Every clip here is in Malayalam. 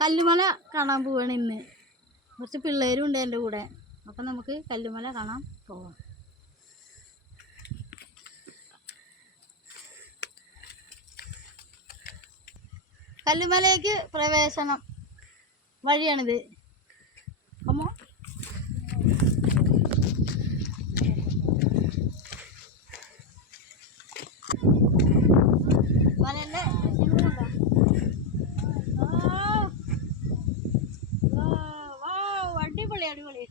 കല്ലുമല കാണാൻ പോവാണ് ഇന്ന്. കുറച്ച് പിള്ളേരും ഉണ്ട് എൻ്റെ കൂടെ. അപ്പം നമുക്ക് കല്ലുമല കാണാൻ പോവാം. കല്ലുമലയ്ക്ക് പ്രവേശനം വഴിയാണിത്. അമ്മോ മലൻ്റെ അടിപൊളി അടിപൊളി.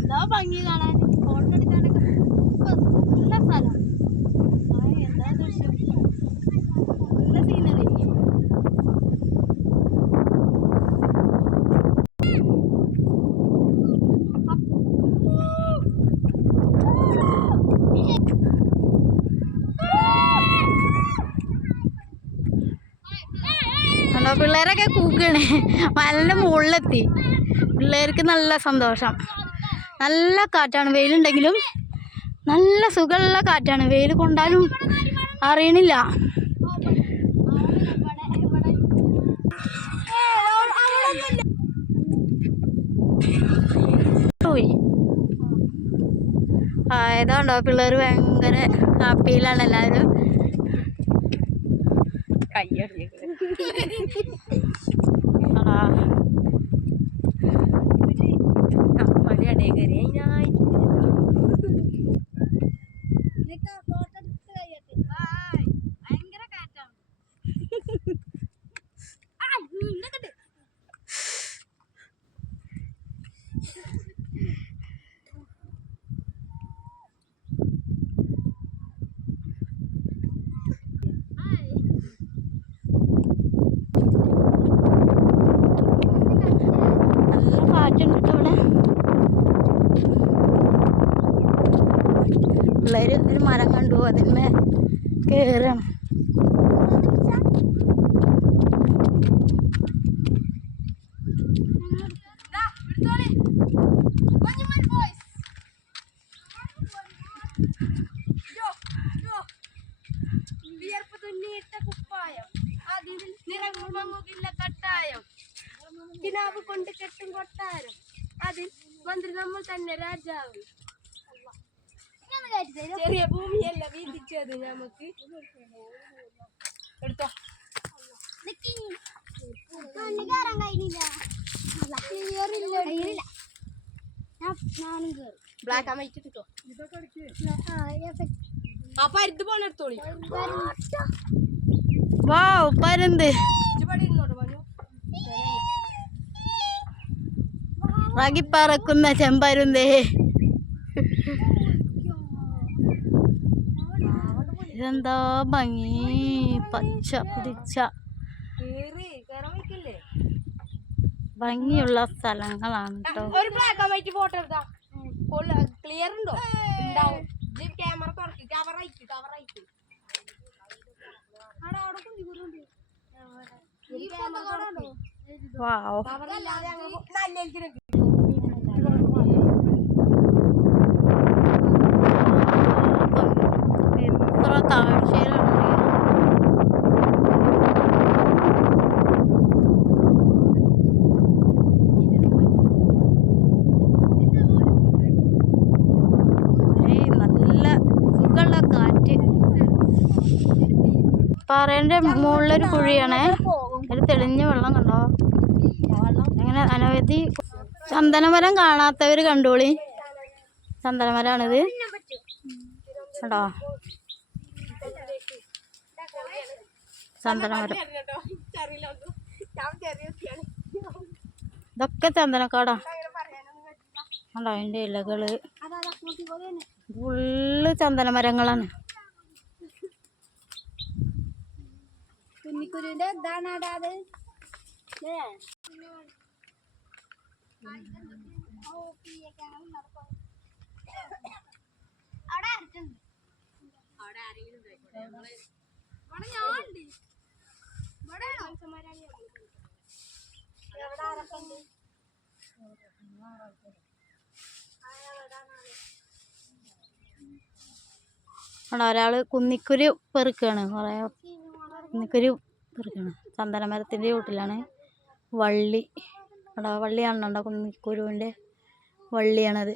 എന്താ ഭംഗി കാണാൻ, ഫോട്ടോ എടുക്കാനൊക്കെ നല്ല സ്ഥലം. എന്താ ദൃശ്യം, നല്ല സീനറി. പിള്ളേരൊക്കെ കൂക്കണേ. മലൻ്റെ മുകളിലെത്തി. പിള്ളേർക്ക് നല്ല സന്തോഷം. നല്ല കാറ്റാണ്. വെയിലുണ്ടെങ്കിലും നല്ല സുഖമുള്ള കാറ്റാണ്. വെയിൽ കൊണ്ടാലും അറിയണില്ല. ഏതാണ്ടോ പിള്ളേർ ഭയങ്കര ഹാപ്പിയിലാണ് എല്ലാവരും. പിള്ളേർ ഒരു മരം കണ്ടു, അതിന്മേൽ കയറാണ്. കിനാവ് കൊണ്ട് കെട്ടും കൊട്ടാരം, അതിൽ മന്ത്രി നമ്മൾ തന്നെ രാജാവ്. ചെറിയ ഭൂമിയല്ല വീതിച്ചത് നമുക്ക്. എടുത്തോ. ബ്ലാക്ക് ആൻഡ് വൈറ്റ് കിട്ടോ. ആ പരുത്ത് പോണ എടുത്തോളി. വാവ്, പരുന്ത് റകിപ്പറക്കുന്ന ചെമ്പരുന്തേ. ഇതെന്താ ഭംഗി, പച്ച പിടിച്ച ഭംഗിയുള്ള സ്ഥലങ്ങളാണ് കേട്ടോ. ഒരു ബ്ലാക്ക് ആൻഡ് വൈറ്റ് ഫോട്ടോ എടുത്താ ക്ലിയർ ഉണ്ടോ? ഉണ്ടാവും. ക്യാമറ തുറക്കി. എത്ര താഴ്ചയിലാണ്. നല്ല സുഖമുള്ള കാറ്റ്. പാറേൻ്റെ മുകളിലൊരു കുഴിയാണേ. ഒരു തെളിഞ്ഞ വെള്ളം കണ്ടോ. അങ്ങനെ അനവധി ചന്ദനമരം കാണാത്തവർ കണ്ടോളി. ചന്ദനമരാണിത് കേട്ടോ. ചന്ദനമരം ഇതൊക്കെ ചന്ദനക്കാടാ കണ്ടോ. അതിൻ്റെ ഇലകള് ഫുള്ള് ചന്ദനമരങ്ങളാണ്. കുന്നിക്കുരുവിന്റെ എന്താണ് അത്? ഒരാള് കുന്നിക്കുരു പെറുക്കാണ്. കുറെ കുന്നിക്കുരു പെറുക്കാണ്. ചന്ദനമരത്തിൻ്റെ ചോട്ടിലാണ്. വള്ളി അവിടെ വള്ളി കാണുന്നുണ്ടോ? കുന്നിക്കുരുവിൻ്റെ വള്ളിയാണത്.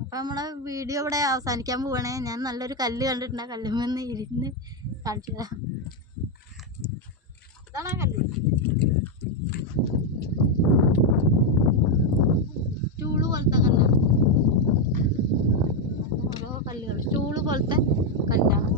അപ്പം നമ്മളെ വീഡിയോ ഇവിടെ അവസാനിക്കാൻ പോവാണേ. ഞാൻ നല്ലൊരു കല്ല് കണ്ടിട്ടുണ്ട്. ആ കല്ലുമെന്ന് ഇരുന്ന് കാണിച്ചു തരാം. ഇതാണ് ആ കല്ല്. സ്റ്റൂള് പോലത്തെ കല്ലാണ്. ഓരോ കല്ലുകൾ സ്റ്റൂള് പോലത്തെ കല്ലാണ്.